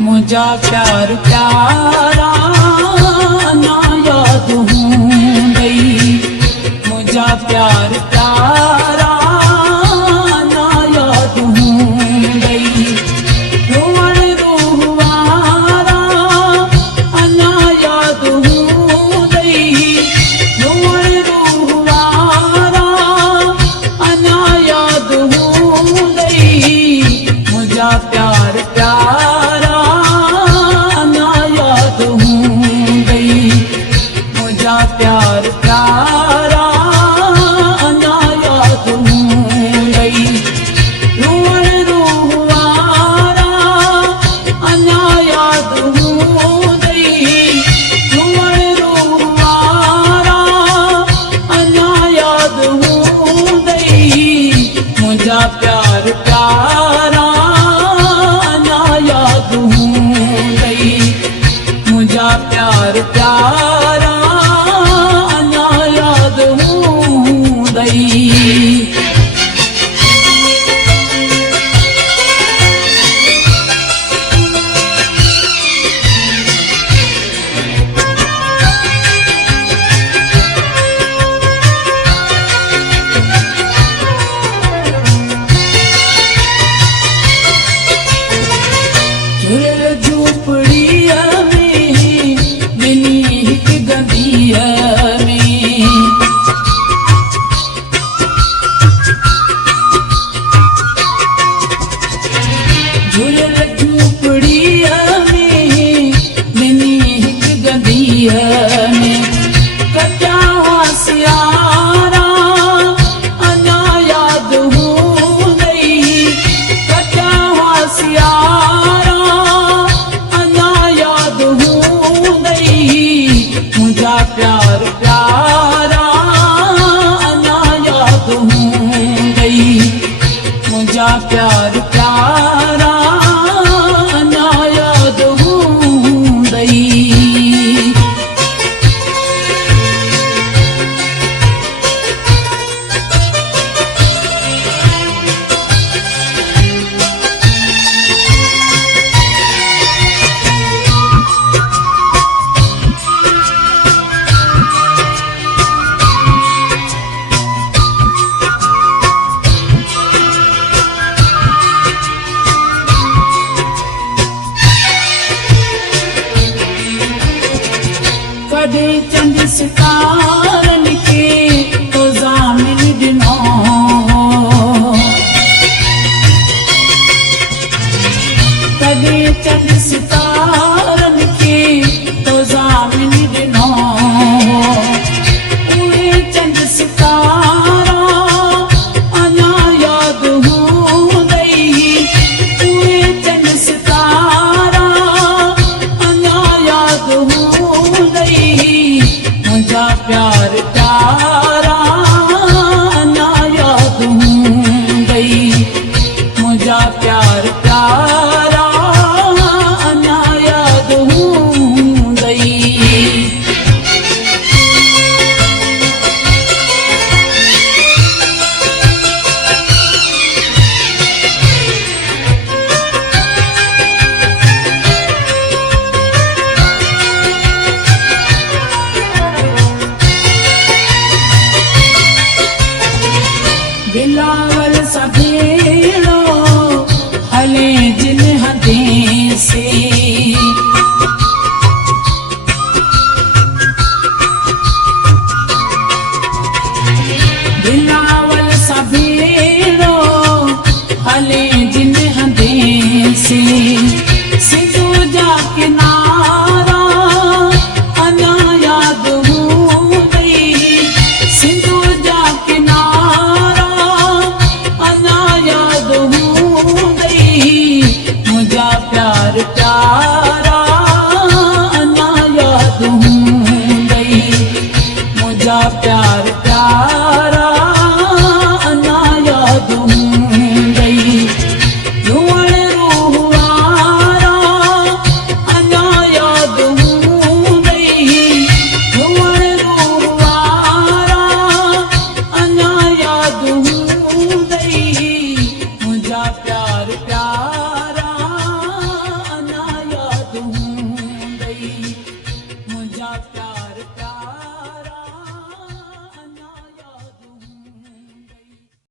मुझा प्यार प्यारा ना याद हूंदई, मुझा प्यार प्यारा ना याद हूंदई। रोअण रूह वारा अना याद हूंदई, रोअण रूह वारा अना याद हूंदई। मुझा प्यार प्यारा अना याद हूंदई, मुझा प्यार प्यारा अना याद हूंदई। रोअण रूह वारा अना याद हूंदई, रोअण रूह वारा अना याद हूंदई। मुझा प्यार प्यारा अना याद हूंदई, मुझा प्यार प्यारा अना याद हूंदई। झुलियल झूपड़ीअ में ॿिनी हिक गदीअ में, झुलियल झूपड़ीअ में ॿिनी हिक गदीअ में। कटिया हुआ सियारा अना याद हूंदई, कटिया हुआ सियारा अना याद हूंदई। मुझा प्यार प्यारा अना याद हूंदई, मुझा प्यार प्यारा अना याद हूंदई। कॾहिं चंड सितारनि खे तो ज़ामिन ॾिनो, कॾहिं चंड सितारनि खे तो ज़ामिन ॾिनो। उहे चंड सितारा अना याद हूंदई, उहे चंड सितारा अना याद हूंदई। मुझा प्यार प्यारा अना याद हूंदई, मुझा प्यार प्यारा अना याद हूंदई। बिलावल सा भेड़ो हले जिन हदें से, बिलावल सा भेड़ो हले जिन हदें से। सिंधु जा किनारा अना याद हूंदई, सिंधु जा किनारा अना याद हूंदई। मुझा प्यार प्यारा